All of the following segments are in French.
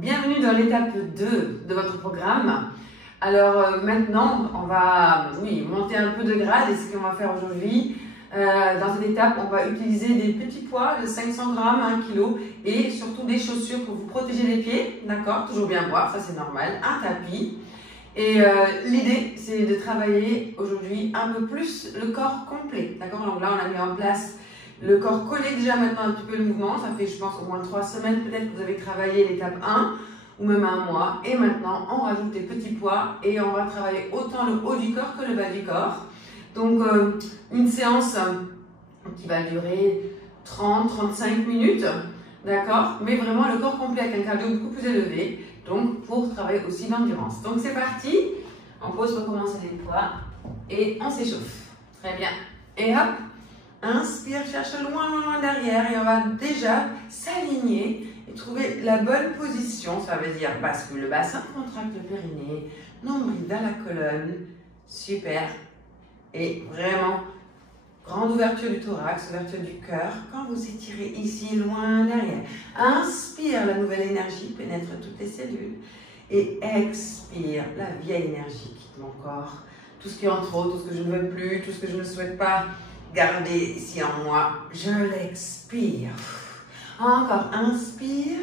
bienvenue dans l'étape 2 de votre programme. Alors maintenant, on va monter un peu de grade et ce qu'on va faire aujourd'hui. Dans cette étape, on va utiliser des petits poids de 500 grammes, 1 kg et surtout des chaussures pour vous protéger les pieds, d'accord? Toujours bien boire, ça c'est normal, un tapis. Et l'idée, c'est de travailler aujourd'hui un peu plus le corps complet, d'accord? Donc là, on a mis en place le corps collé déjà maintenant un petit peu le mouvement. Ça fait, je pense, au moins 3 semaines peut-être que vous avez travaillé l'étape 1 ou même un mois. Et maintenant, on rajoute des petits poids et on va travailler autant le haut du corps que le bas du corps. Donc, une séance qui va durer 30-35 minutes, d'accord? Mais vraiment le corps complet avec un cardio beaucoup plus élevé, donc pour travailler aussi l'endurance. Donc, c'est parti. On pose pour commencer les poids et on s'échauffe. Très bien. Et hop, inspire, cherche loin derrière et on va déjà s'aligner et trouver la bonne position. Ça veut dire bascule le bassin, contracte le périnée, nombril vers la colonne. Super. Et vraiment, grande ouverture du thorax, ouverture du cœur. Quand vous étirez ici, loin derrière. Inspire, la nouvelle énergie pénètre toutes les cellules. Et expire, la vieille énergie quitte mon corps. Tout ce qui est en trop, tout ce que je ne veux plus, tout ce que je ne souhaite pas garder ici en moi, je l'expire. Encore, inspire,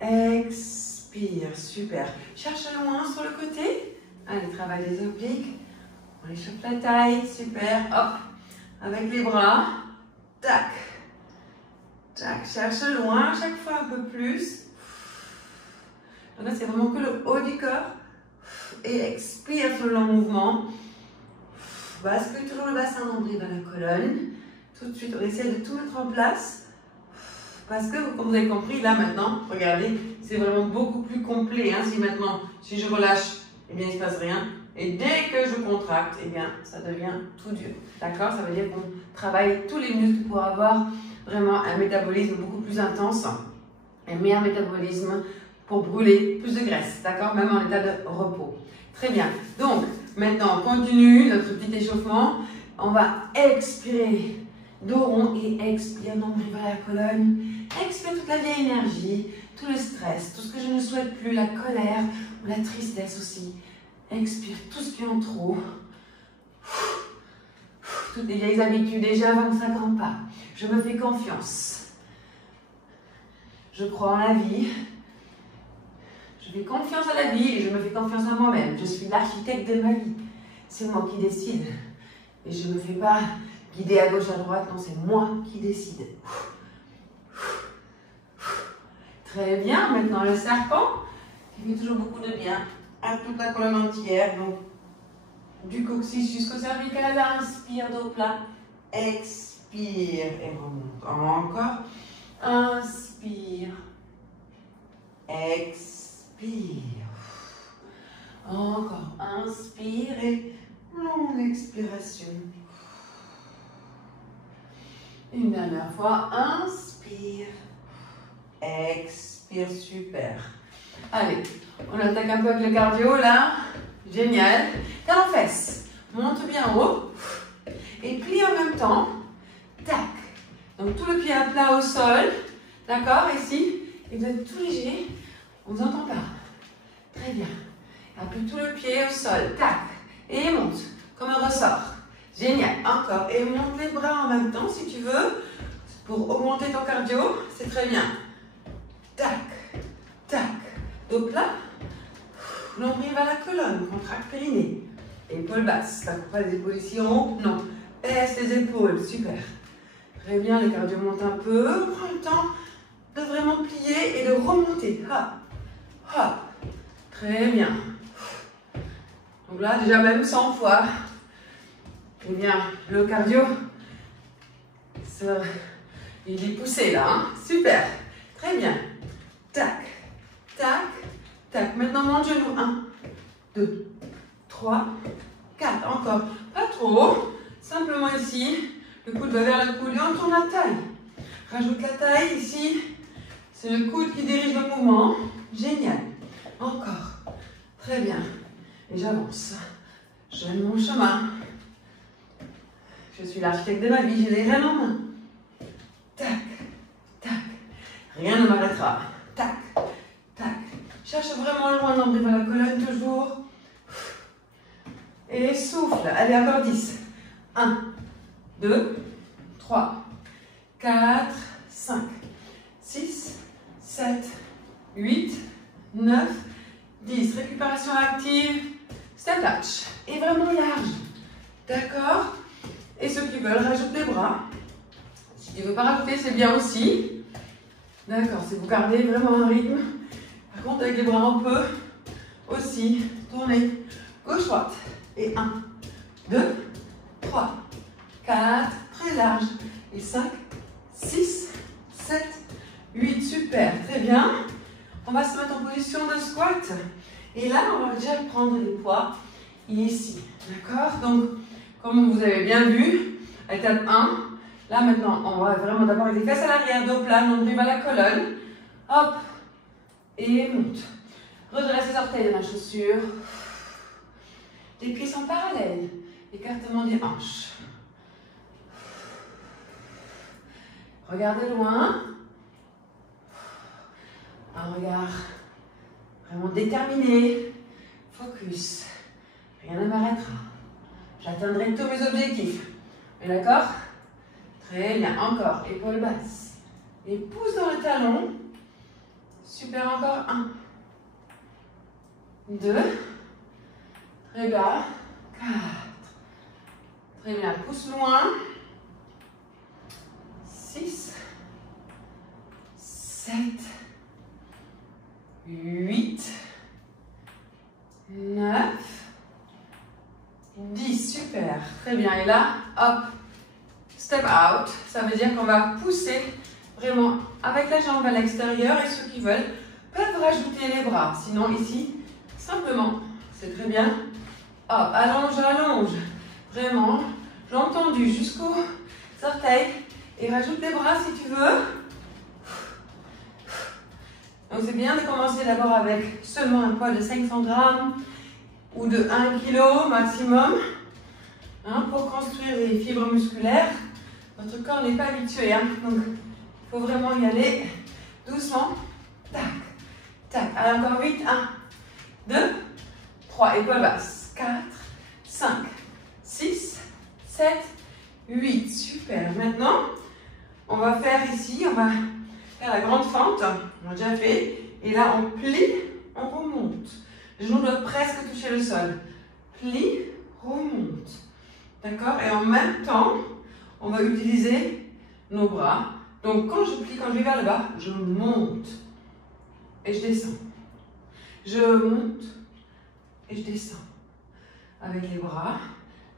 expire, super. Cherche loin sur le côté. Allez, travail des obliques. On échauffe la taille, super, hop, avec les bras, tac, tac, cherche loin, chaque fois un peu plus. Donc là, c'est vraiment que le haut du corps, et expire sur le long mouvement. Bascule toujours le bassin nombril dans la colonne. Tout de suite, on essaie de tout mettre en place, parce que, comme vous avez compris, là maintenant, regardez, c'est vraiment beaucoup plus complet. Hein. Si je relâche, eh bien, il ne se passe rien. Et dès que je contracte, eh bien, ça devient tout dur. D'accord? Ça veut dire qu'on travaille tous les muscles pour avoir vraiment un métabolisme beaucoup plus intense, un meilleur métabolisme pour brûler plus de graisse. D'accord? Même en état de repos. Très bien. Donc, maintenant, on continue notre petit échauffement. On va expirer dos rond et expire, nombril vers la colonne. Expire toute la vieille énergie, tout le stress, tout ce que je ne souhaite plus, la colère ou la tristesse aussi. Expire tout ce qui est en trop. Toutes les vieilles habitudes et j'avance à grands pas. Je me fais confiance. Je crois en la vie. Je fais confiance à la vie et je me fais confiance à moi-même. Je suis l'architecte de ma vie. C'est moi qui décide. Et je ne me fais pas guider à gauche, à droite. Non, c'est moi qui décide. Très bien. Maintenant, le serpent qui fait toujours beaucoup de bien à toute la colonne entière, donc du coccyx jusqu'au cervical. Inspire, dos plat, expire et remonte. Encore, inspire, expire, encore, inspire et longue expiration. Une dernière fois, inspire, expire, super. Allez, on attaque un peu avec le cardio là. Génial. Talons fesses. Monte bien haut. Et plie en même temps. Tac. Donc tout le pied à plat au sol. D'accord, ici. Et vous êtes tout léger. On ne vous entend pas. Très bien. Appuie tout le pied au sol. Tac. Et monte. Comme un ressort. Génial. Encore. Et monte les bras en même temps si tu veux. Pour augmenter ton cardio. C'est très bien. Tac. Tac. Dos plat, nombril vers la colonne, contracte périnée, épaules basses, ça coupe pas les épaules ici en haut, non, baisse les épaules, super. Très bien, le cardio monte un peu, prends le temps de vraiment plier et de remonter, hop, hop, très bien. Donc là, déjà même 100 fois, eh bien, le cardio, il est poussé là, hein? Super, très bien, tac, tac, tac. Maintenant, monte genou. 1, 2, 3, 4. Encore. Pas trop. Simplement ici. Le coude va vers le coude et on tourne la taille. Rajoute la taille ici. C'est le coude qui dirige le mouvement. Génial. Encore. Très bien. Et j'avance. Je mène mon chemin. Je suis l'architecte de ma vie. J'ai les rênes en main. Tac, tac. Rien ne m'arrêtera. Tac, tac. cherche vraiment loin, nombril vers la colonne toujours. Et souffle. Allez, encore 10. 1, 2, 3, 4, 5, 6, 7, 8, 9, 10. Récupération active. Step touch. Et vraiment large. D'accord? Et ceux qui veulent, rajoutent les bras. Si tu ne veux pas rajouter, c'est bien aussi. D'accord, si vous gardez vraiment un rythme. Par contre, avec les bras, on peut aussi tourner gauche-droite. Et 1, 2, 3, 4, très large. Et 5, 6, 7, 8. Super, très bien. On va se mettre en position de squat. Et là, on va déjà prendre les poids ici. D'accord? Donc, comme vous avez bien vu, à l'étape 1, là maintenant, on va vraiment d'abord avec les fesses à l'arrière, dos plat, nombril à la colonne. Hop. Et monte. Redresse les orteils de la chaussure. Les pieds sont parallèles. Écartement des hanches. Regardez loin. Un regard vraiment déterminé. Focus. Rien ne m'arrêtera. J'atteindrai tous mes objectifs. Et d'accord? Très bien. Encore. Épaules basses. Et pouces dans le talon. Super. Encore. 1. 2. Très bas. 4. Très bien. Pouce loin. 6. 7. 8. 9. 10. Super. Très bien. Et là, hop. Step out. Ça veut dire qu'on va pousser vraiment avec la jambe à l'extérieur. Et ceux qui veulent peuvent rajouter les bras. Sinon, ici, simplement, c'est très bien. Hop, allonge, allonge. Vraiment, jambes tendues jusqu'aux orteils. Et rajoute les bras si tu veux. Donc c'est bien de commencer d'abord avec seulement un poids de 500 grammes ou de 1 kg maximum. Hein, pour construire les fibres musculaires. Notre corps n'est pas habitué. Hein, donc il faut vraiment y aller doucement. Tac, tac. Allez, encore 8. 1, 2, 3. Épaules basses. 4, 5, 6, 7, 8. Super. Maintenant, on va faire ici, on va faire la grande fente. On a déjà fait. Et là, on plie, on remonte. Les genoux doivent presque toucher le sol. Plie, remonte. D'accord? Et en même temps, on va utiliser nos bras. Donc, quand je plie, quand je vais vers le bas, je monte. Et je descends. Je monte. Et je descends. Avec les bras.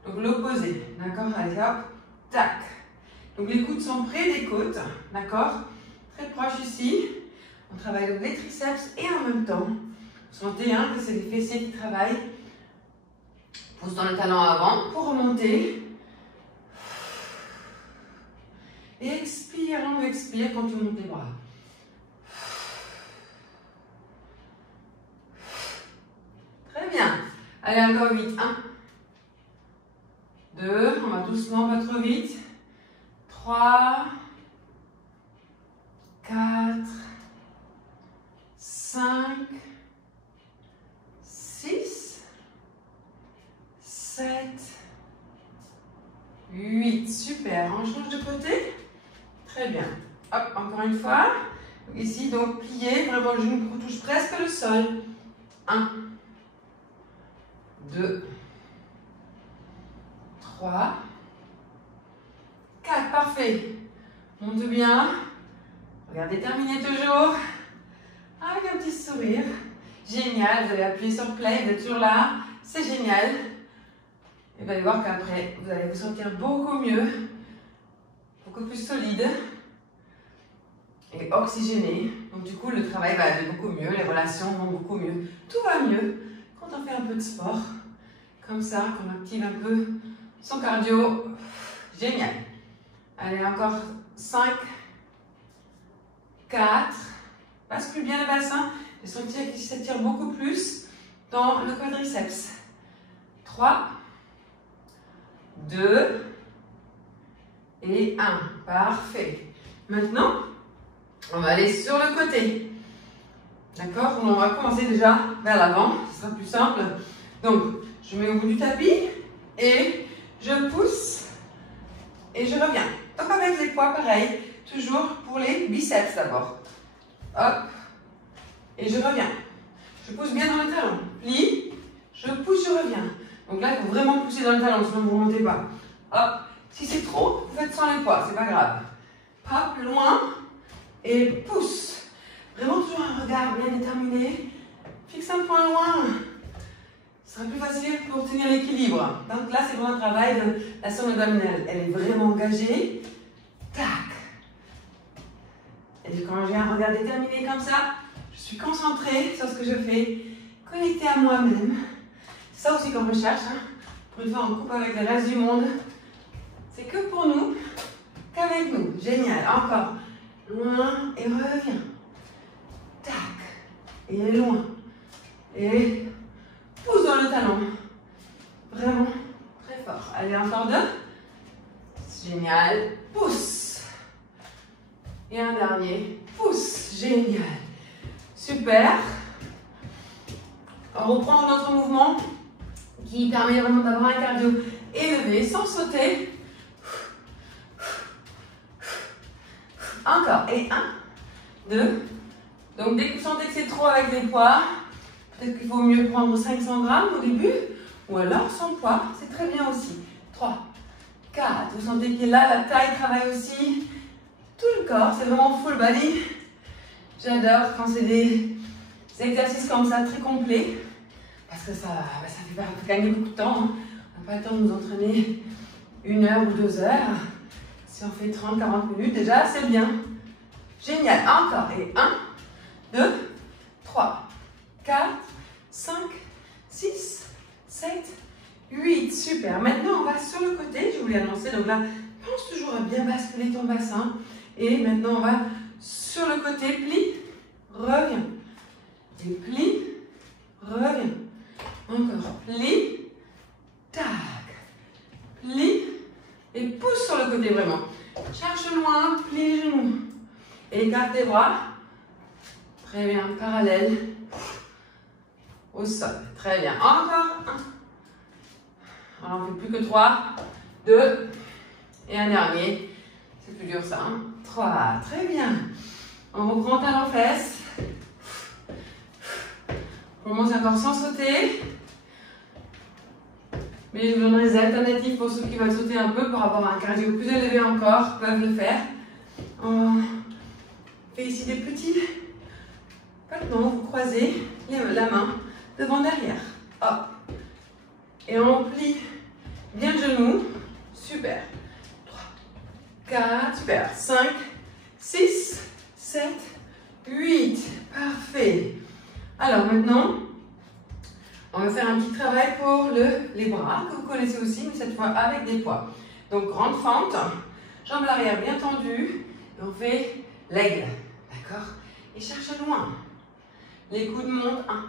Donc, l'opposé. D'accord? Allez, hop. Tac. Donc, les coudes sont près des côtes. D'accord? Très proche ici. On travaille donc les triceps et en même temps, vous sentez hein, que c'est les fessiers qui travaillent. Pousse dans le talon avant pour remonter. Et expire, longue expire quand tu montes les bras. Très bien. Allez, encore 8. 1, 2, on va doucement, pas trop vite. 3, 4, 5, 6, 7, 8. Super. On change de côté. Très bien. Hop, encore une fois. Ici, donc, plié. Vraiment, le genou touche presque le sol. 1, 2, 3, 4. Parfait. Monte bien. Regardez, terminez toujours. Avec un petit sourire. Génial. Vous allez appuyer sur play. Vous êtes toujours là. C'est génial. Et vous allez voir qu'après, vous allez vous sentir beaucoup mieux. Beaucoup plus solide. Et oxygéné. Donc du coup, le travail va aller beaucoup mieux. Les relations vont beaucoup mieux. Tout va mieux quand on fait un peu de sport. Comme ça, qu'on active un peu son cardio. Génial. Allez, encore 5, 4. Passe plus bien le bassin. Et sentir qu'il s'étire beaucoup plus dans le quadriceps. 3, 2 et 1. Parfait. Maintenant, on va aller sur le côté. D'accord? On va commencer déjà vers l'avant, ce sera plus simple. Donc, je mets au bout du tapis et je pousse et je reviens. Donc avec les poids, pareil, toujours pour les biceps d'abord. Hop, et je reviens. Je pousse bien dans le talon. Plie, je pousse, je reviens. Donc là, il faut vraiment pousser dans le talon, sinon vous ne remontez pas. Hop, si c'est trop, vous faites sans les poids, c'est pas grave. Hop, loin et pousse. Vraiment toujours un regard bien déterminé. Fixe un point loin. Ce sera plus facile pour tenir l'équilibre. Donc là, c'est vraiment un travail de la zone abdominale. Elle est vraiment engagée. Tac. Et quand j'ai un regard déterminé comme ça, je suis concentrée sur ce que je fais, connectée à moi-même. C'est ça aussi qu'on recherche. Hein. Pour une fois, on coupe avec le reste du monde. C'est que pour nous, qu'avec nous. Génial. Encore. Loin et reviens. Tac. Et loin. Et pousse dans le talon. Vraiment très fort. Allez, encore deux. Génial. Pousse. Et un dernier. Pousse. Génial. Super. On reprend notre mouvement qui permet vraiment d'avoir un cardio élevé sans sauter. Encore. Et un, deux. Donc dès que vous sentez que c'est trop avec des poids, peut-être qu'il vaut mieux prendre 500 grammes au début, ou alors sans poids, c'est très bien aussi. 3, 4, vous sentez que là, la taille travaille aussi. Tout le corps, c'est vraiment full body. J'adore quand c'est des exercices comme ça, très complets, parce que ça fait gagner beaucoup de temps. Hein. On n'a pas le temps de nous entraîner 1 heure ou 2 heures. Si on fait 30-40 minutes, déjà, c'est bien. Génial. Encore. Et 1, 2, 3, 4, 5, 6, 7, 8. Super. Maintenant, on va sur le côté. Je vous l'ai annoncé. Donc là, pense toujours à bien basculer ton bassin. Et maintenant, on va sur le côté. Plie, reviens. Et plie, reviens. Encore. Plie, tac. Plie. Et pousse sur le côté vraiment. Cherche loin, plie les genoux. Écarte tes bras. Très bien, parallèle. Au sol. Très bien. Encore un. Alors, on ne fait plus que 3, 2. Et un dernier. C'est plus dur ça. 3. Très bien. On reprend talon-fesses. On commence encore sans sauter. Mais je vous donnerai des alternatives pour ceux qui veulent sauter un peu pour avoir un cardio plus élevé encore, peuvent le faire. On fait ici des petits battements, vous croisez la main devant derrière. Hop. Et on plie bien le genou. Super. 3, 4, super. 5, 6, 7, 8. Parfait. Alors maintenant, on va faire un petit travail pour les bras, que vous connaissez aussi, mais cette fois avec des poids. Donc, grande fente, jambes à l'arrière bien tendues, et on fait l'aigle, d'accord? Et cherche loin. Les coudes montent, 1,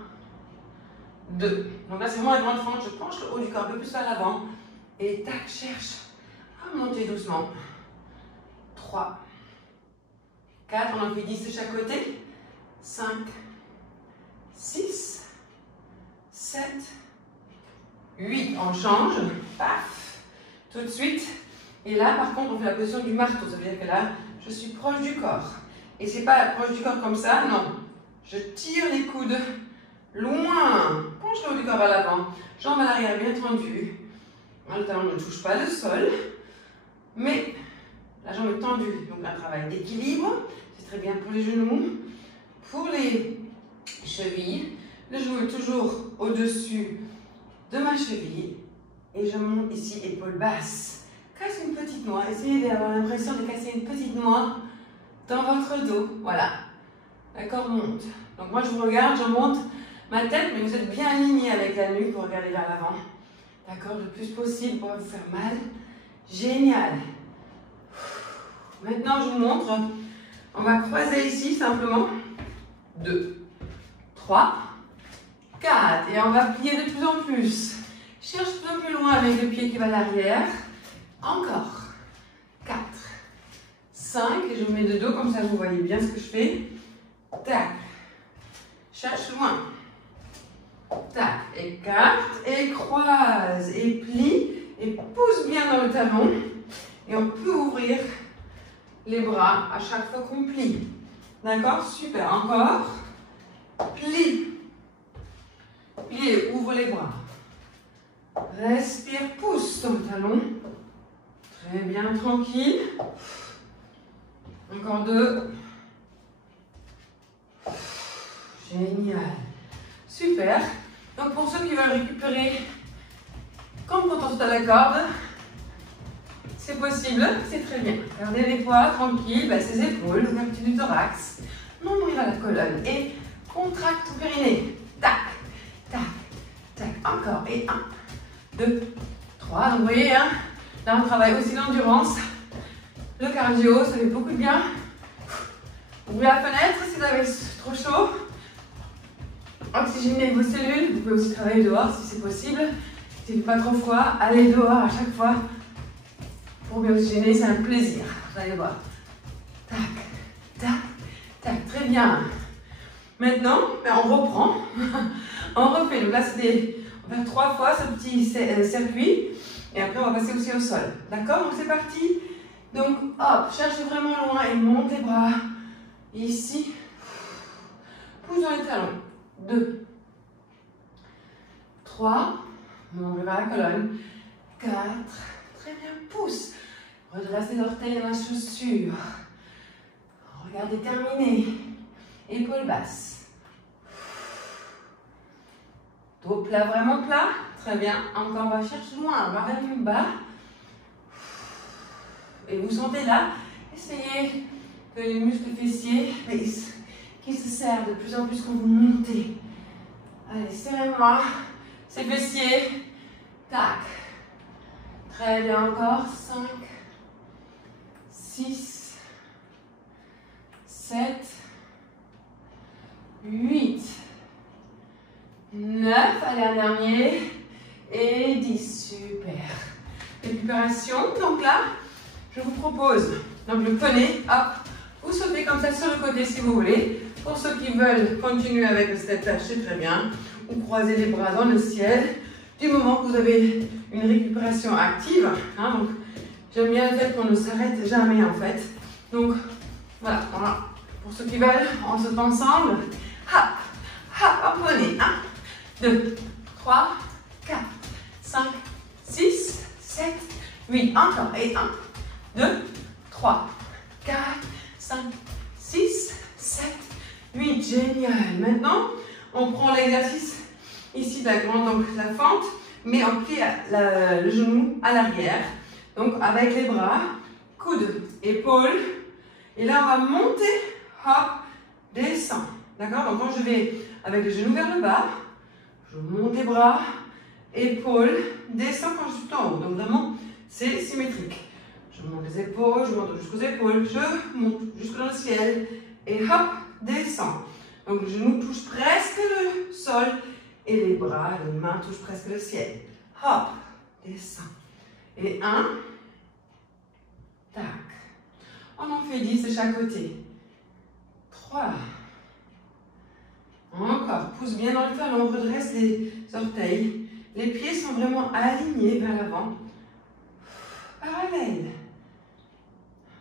2. Donc là, c'est vraiment la grande fente, je penche le haut du corps un peu plus vers l'avant, et tac, cherche à monter doucement. 3, 4, on en fait 10 de chaque côté, 5, 6, 7, 8, on change, paf, tout de suite. Et là, par contre, on fait la position du marteau. Ça veut dire que là, je suis proche du corps. Et c'est pas proche du corps comme ça, non. Je tire les coudes loin. Penche le haut du corps vers l'avant. Jambes à l'arrière bien tendues. Le talon ne touche pas le sol. Mais la jambe est tendue. Donc un travail d'équilibre. C'est très bien pour les genoux. Pour les chevilles. Le genou est toujours au-dessus de ma cheville. Et je monte ici, épaule basse. Casse une petite noix. Essayez d'avoir l'impression de casser une petite noix dans votre dos. Voilà. D'accord, monte. Donc moi, je vous regarde, je monte ma tête, mais vous êtes bien aligné avec la nuque pour regarder vers l'avant. D'accord, le plus possible pour vous faire mal. Génial. Maintenant, je vous montre. On va croiser ici, simplement. 2, 3, 4. Et on va plier de plus en plus. Cherche un peu plus loin avec le pied qui va à l'arrière. Encore. 4, 5. Et je me mets de dos, comme ça vous voyez bien ce que je fais. Tac. cherche loin. Tac, écarte et croise et plie et pousse bien dans le talon. Et on peut ouvrir les bras à chaque fois qu'on plie. D'accord? Super. Encore. Plie. Plie, ouvre les bras. Respire, pousse dans le talon. Très bien, tranquille. Encore 2. Génial. Super. Donc pour ceux qui veulent récupérer comme quand on saute à la corde, c'est possible, c'est très bien. Gardez les poids tranquilles, baissez les épaules, ouverture du thorax, nombril à la colonne et contracte ton périnée. Tac, tac, tac. Encore. Et 1, 2, 3. Donc vous voyez, hein, là on travaille aussi l'endurance, le cardio, ça fait beaucoup de bien. Ouvrez la fenêtre si vous avez trop chaud. Oxygénez vos cellules. Vous pouvez aussi travailler dehors si c'est possible. Si il ne fait pas trop froid, allez dehors à chaque fois pour bien oxygéner. C'est un plaisir. Vous allez voir. Tac, tac, tac. Très bien. Maintenant, on reprend. On refait. Donc là, on va faire 3 fois ce petit circuit. Et après, on va passer aussi au sol. D'accord? Donc c'est parti. Donc, hop, cherchez vraiment loin et monte les bras. Ici. Pousse dans les talons. 2, 3, monte vers la colonne, 4, très bien, pousse, redresse les orteils dans la chaussure, regardez, terminé, épaules basses, dos plat, vraiment plat, très bien, encore, on va chercher loin, on va vers le bas, et vous sentez là, essayez que les muscles fessiers qui se serrent de plus en plus quand vous montez. Allez, serrez-moi ces fessiers. Tac. Très bien, encore. 5, 6, 7, 8, 9. Allez, un dernier. Et 10. Super. Récupération. Donc là, je vous propose, donc le poney, hop, vous sautez comme ça sur le côté si vous voulez. Pour ceux qui veulent continuer avec le step touch, c'est très bien. Ou croiser les bras dans le ciel. Du moment que vous avez une récupération active. Hein, donc, j'aime bien le fait qu'on ne s'arrête jamais en fait. Donc, voilà. Pour ceux qui veulent, on saute ensemble. Hop, hop, en poney. 1, 2, 3, 4, 5, 6, 7, 8. Encore. Et 1, 2, 3, 4, 5, 6, 7, 8, génial. Maintenant, on prend l'exercice ici de la grande, donc la fente, mais on plie le genou à l'arrière. Donc avec les bras, coude, épaule. Et là, on va monter, hop, descend. D'accord? Donc quand je vais avec le genou vers le bas, je monte les bras, épaule, descends quand je suis tout en haut. Donc vraiment, c'est symétrique. Je monte les épaules, je monte jusqu'aux épaules, je monte jusque dans le ciel. Et hop, descend. Donc le genou touche presque le sol et les bras, les mains touchent presque le ciel. Hop, descend. Et 1, tac. On en fait 10 de chaque côté. 3. Encore, pousse bien dans le talon, redresse les orteils. Les pieds sont vraiment alignés vers l'avant. Parallèle.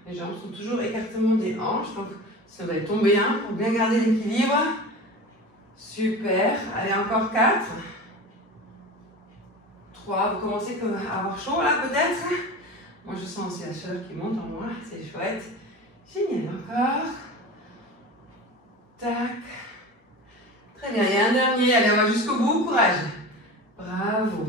Les jambes sont toujours écartement des hanches, donc si vous allez tomber pour bien garder l'équilibre. Super. Allez, encore 4. 3. Vous commencez à avoir chaud là peut-être. Moi je sens aussi la chaleur qui monte en moi. C'est chouette. Génial. Encore. Tac. Très bien. Et un dernier. Allez, on va jusqu'au bout. Courage. Bravo.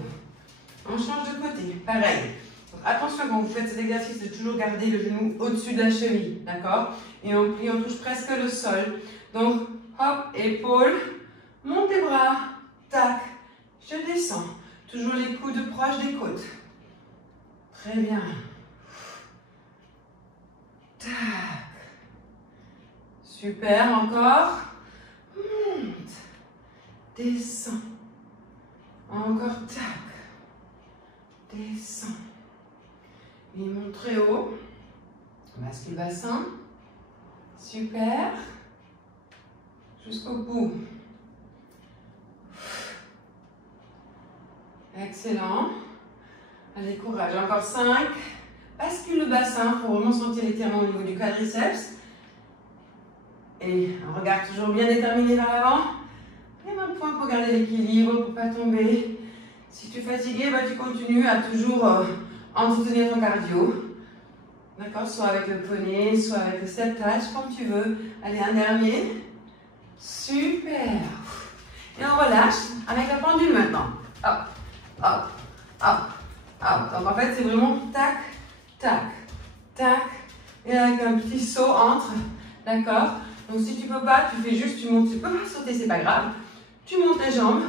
On change de côté. Pareil. Donc, attention quand vous faites cet exercice de toujours garder le genou au-dessus de la cheville. D'accord? Et on plie, on touche presque le sol. Donc, hop, épaule. Monte les bras, tac, je descends. Toujours les coudes proches des côtes. Très bien. Tac. Super, encore. Monte. Descends. Encore, tac. Descends. Et monte très haut. Masque le bassin. Super. Jusqu'au bout. Excellent. Allez, courage. Encore 5. Bascule le bassin pour vraiment sentir l'étirement au niveau du quadriceps. Et un regard toujours bien déterminé vers l'avant. Les mains de poing pour garder l'équilibre, pour ne pas tomber. Si tu es fatigué, bah, tu continues à toujours entretenir ton cardio. D'accord? Soit avec le poney, soit avec le step touch, comme tu veux. Allez, un dernier. Super. Et on relâche avec la pendule maintenant. Hop, hop, hop, hop. Donc en fait, c'est vraiment tac, tac, tac. Et avec un petit saut entre. D'accord? Donc si tu peux pas, tu fais juste, tu montes. Tu peux pas sauter, c'est pas grave. Tu montes les jambes.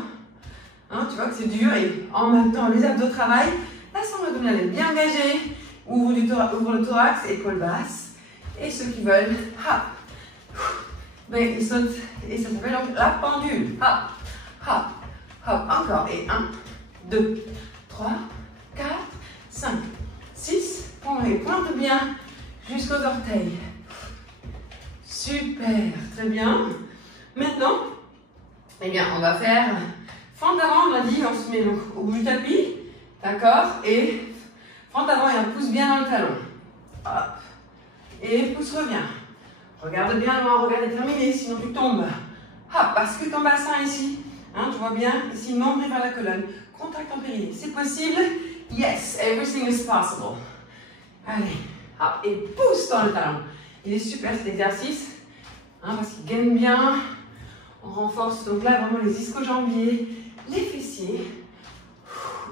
Hein, tu vois que c'est dur et en même temps, les abdos travaillent. La sangle abdominale est bien engagée. Ouvre le thorax, épaule basse. Et ceux qui veulent, hop, ben, ils sautent. Et ça s'appelle donc la pendule. Hop, hop, hop. Encore. Et 1, 2, 3, 4, 5, 6. On les pointe bien jusqu'aux orteils. Super. Très bien. Maintenant, eh bien, on va faire fente avant. On a dit, on se met donc au bout du tapis. D'accord? Et fente avant et on pousse bien dans le talon. Hop. Et pouce revient. Regarde bien loin, regarde déterminé, sinon tu tombes. Hop, parce que ton bassin ici, hein, tu vois bien, ici, nombril vers la colonne. Contracte ton périnée. C'est possible? Yes, everything is possible. Allez, hop, et pousse dans le talon. Il est super cet exercice, hein, parce qu'il gagne bien. On renforce donc là vraiment les ischio-jambiers, les fessiers.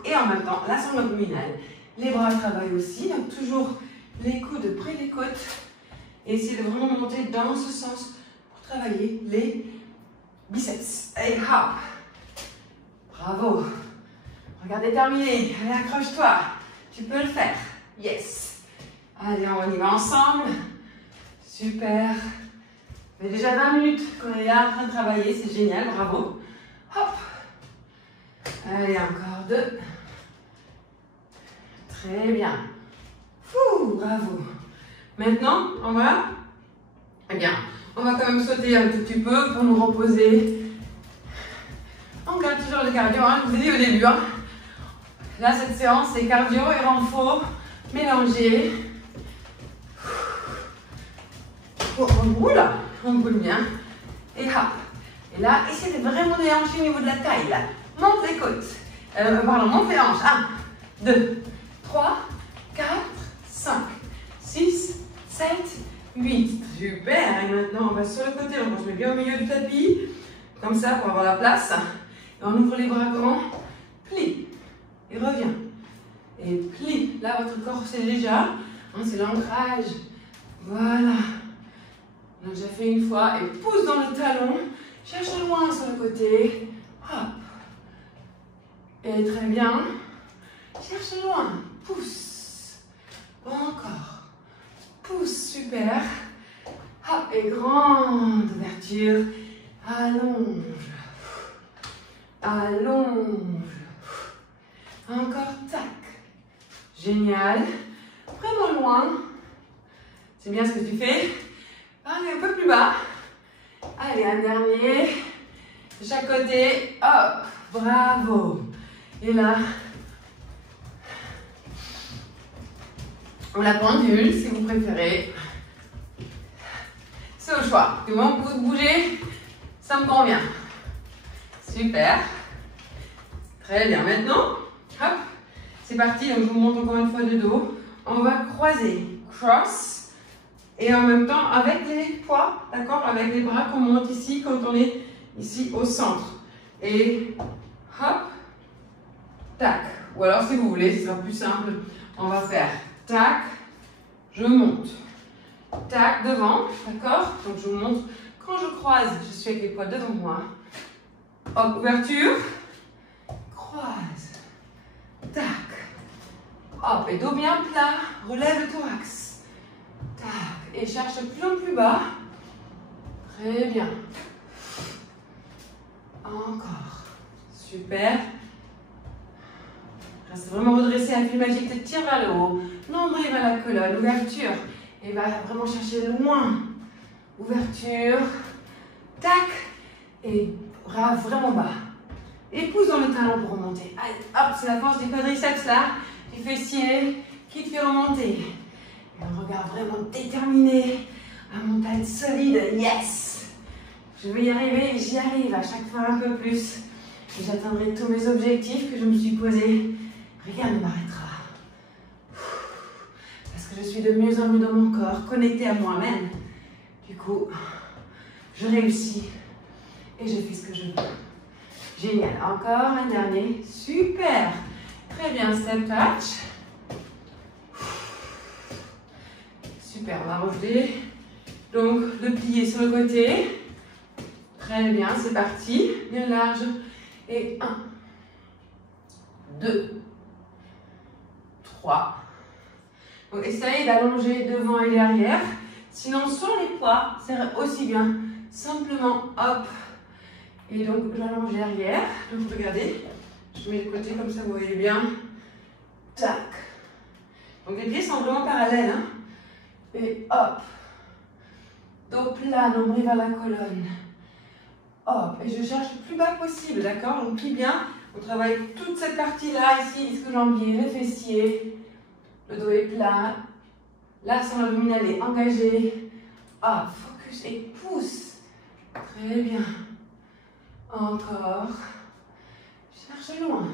Et en même temps, la sangle abdominale. Les bras travaillent aussi, donc toujours les coudes près des côtes. Et essayez de vraiment monter dans ce sens pour travailler les biceps. Et hop. Bravo. Regarde déterminé. Allez, accroche-toi. Tu peux le faire. Yes. Allez, on y va ensemble. Super. Ça fait déjà 20 minutes qu'on est là en train de travailler. C'est génial. Bravo. Hop. Allez, encore 2. Très bien. Fou, bravo. Maintenant, on va, eh bien, on va quand même sauter un tout petit peu pour nous reposer. On garde toujours le cardio, hein, je vous ai dit au début. Hein. Là, cette séance, c'est cardio et renfort mélangé. Oh, oula, on boule bien. Et hop. Et là, essayez de vraiment déhancher au niveau de la taille. Là. Monte les côtes. Pardon, monte les hanches. 1, 2, 3, 4, 5, 6, 7, 8. Super. Et maintenant, on va sur le côté. On se met bien au milieu du tapis. Comme ça, pour avoir la place. Et on ouvre les bras grands. Plie. Et revient. Et plie. Là, votre corps, c'est déjà. Hein, c'est l'ancrage. Voilà. On a déjà fait une fois. Et pousse dans le talon. Cherche loin sur le côté. Hop. Et très bien. Cherche loin. Pousse. Encore. Pousse. Super. Hop. Et grande ouverture. Allonge. Allonge. Encore. Tac. Génial. Vraiment loin. C'est bien ce que tu fais. Allez, un peu plus bas. Allez, un dernier. De chaque côté. Hop. Bravo. Et là, ou la pendule, si vous préférez. C'est au choix. Du moment que vous bougez, ça me convient. Super. Très bien. Maintenant, hop, c'est parti. Donc, je vous montre encore une fois de dos. On va croiser. Cross. Et en même temps, avec les poids, d'accord? Avec les bras qu'on monte ici quand on est ici au centre. Et hop. Tac. Ou alors, si vous voulez, ce sera plus simple. On va faire tac, je monte. Tac, devant, d'accord? Donc, je vous montre. Quand je croise, je suis avec les poids devant moi. Hop, ouverture. Croise. Tac. Hop, et dos bien plat. Relève le thorax. Tac. Et cherche plus en plus bas. Très bien. Encore. Super. Reste vraiment redressé, un fil magique te tire vers le haut. Nombril vers la colonne, ouverture. Et va vraiment chercher loin. Ouverture. Tac. Et bras vraiment bas. Et pousse dans le talon pour remonter. Allez, hop, c'est la force du quadriceps là, du fessier qui te fait remonter. Et un regard vraiment déterminé, un mental solide. Yes! Je vais y arriver, j'y arrive à chaque fois un peu plus. Et j'atteindrai tous mes objectifs que je me suis posés. Rien ne m'arrêtera. Parce que je suis de mieux en mieux dans mon corps, connectée à moi-même. Du coup, je réussis et je fais ce que je veux. Génial. Encore un dernier. Super. Très bien. Step touch. Super. On va rejeter. Donc, le plié sur le côté. Très bien. C'est parti. Bien large. Et 1, 2, 3. Donc, essayez d'allonger devant et derrière. Sinon, sur les poids, c'est aussi bien. Simplement, hop. Et donc, j'allonge derrière. Donc, regardez. Je mets le côté comme ça, vous voyez bien. Tac. Donc, les pieds sont vraiment parallèles. Hein. Et hop. Dos plat, nombril vers la colonne. Hop. Et je cherche le plus bas possible, d'accord? On plie bien. On travaille toute cette partie-là, ici, disque jambier, les fessiers. Le dos est plat. L'accent abdominal est engagé. Hop. Focus et pousse. Très bien. Encore. Cherche loin.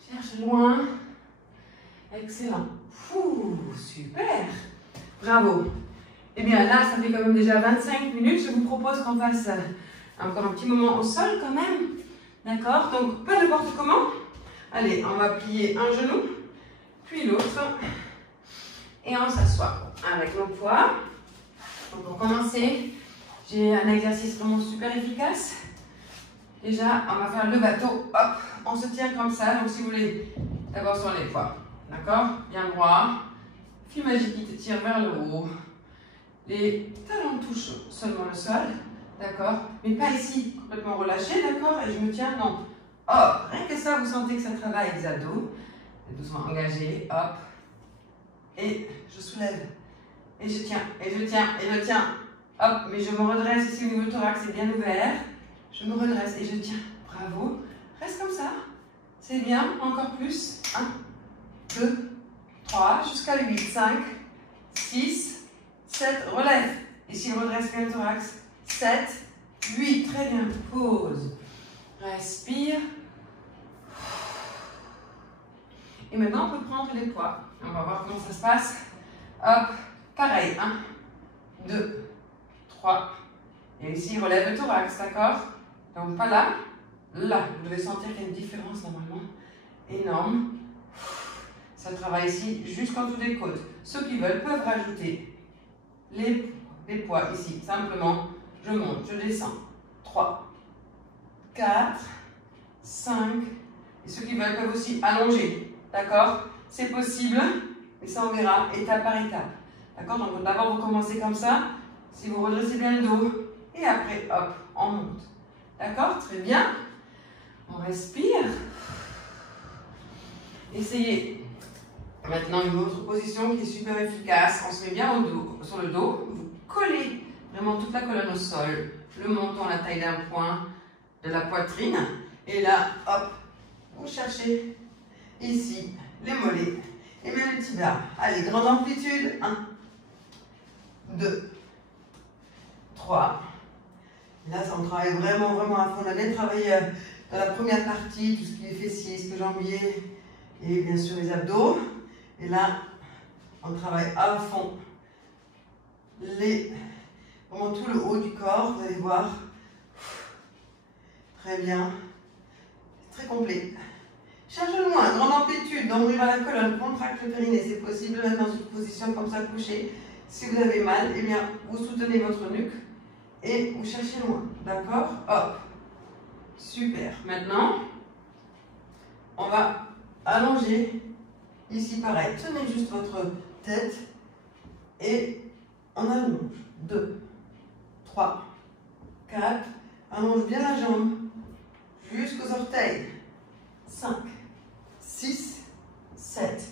Cherche loin. Excellent. Ouh, super. Bravo. Eh bien là, ça fait quand même déjà 25 minutes. Je vous propose qu'on fasse encore un petit moment au sol quand même. D'accord? Donc, pas n'importe comment. Allez, on va plier un genou, puis l'autre. Et on s'assoit avec nos poids. Donc, pour commencer, j'ai un exercice vraiment super efficace. Déjà, on va faire le bateau. Hop, on se tient comme ça. Donc, si vous voulez, d'abord sur les poids. D'accord? Bien droit. Fil magique qui te tire vers le haut. Les talons touchent seulement le sol. D'accord? Mais pas ici, complètement relâché. D'accord? Et je me tiens, non. Hop, rien que ça, vous sentez que ça travaille les abdos. Doucement engagé. Hop. Et je soulève. Et je tiens. Et je tiens. Et je tiens. Hop, mais je me redresse ici au niveau du thorax, c'est bien ouvert. Je me redresse et je tiens. Bravo. Reste comme ça. C'est bien. Encore plus. 1, 2, 3, jusqu'à 8, 5, 6, 7. Relève. Ici, redresse bien le thorax. 7, 8. Très bien. Pause. Respire. Et maintenant, on peut prendre les poids. On va voir comment ça se passe. Hop. Pareil. 1, 2, 3. Et ici, relève le thorax, d'accord? Donc, pas là. Là. Vous devez sentir qu'il y a une différence normalement. Énorme. Ça travaille ici, jusqu'en dessous des côtes. Ceux qui veulent peuvent rajouter les poids ici. Simplement, je monte, je descends. 3, 4, 5. Et ceux qui veulent peuvent aussi allonger. D'accord? C'est possible, mais ça on verra étape par étape. D'accord? Donc d'abord vous commencez comme ça. Si vous redressez bien le dos. Et après, hop, on monte. D'accord? Très bien. On respire. Essayez. Maintenant, une autre position qui est super efficace. On se met bien au dos, sur le dos. Vous collez vraiment toute la colonne au sol. Le menton à la taille d'un point de la poitrine. Et là, hop, vous cherchez ici les mollets et même le tibia. Allez, grande amplitude. 1, 2, 3. Là, ça on travaille vraiment à fond. On a bien travaillé dans la première partie, tout ce qui est fessiers, ce que jambier et bien sûr les abdos. Et là, on travaille à fond vraiment tout le haut du corps, vous allez voir. Très bien. Très complet. Cherche loin, grande amplitude, nombril vers la colonne, contracte le périnée. C'est possible de mettre dans une position comme ça couchée. Si vous avez mal, eh bien, vous soutenez votre nuque et vous cherchez loin. D'accord? Hop. Super. Maintenant, on va allonger. Ici, pareil, tenez juste votre tête et on allonge. 2, 3, 4. Allonge bien la jambe jusqu'aux orteils. 5, 6, 7,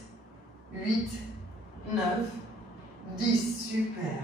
8, 9, 10. Super.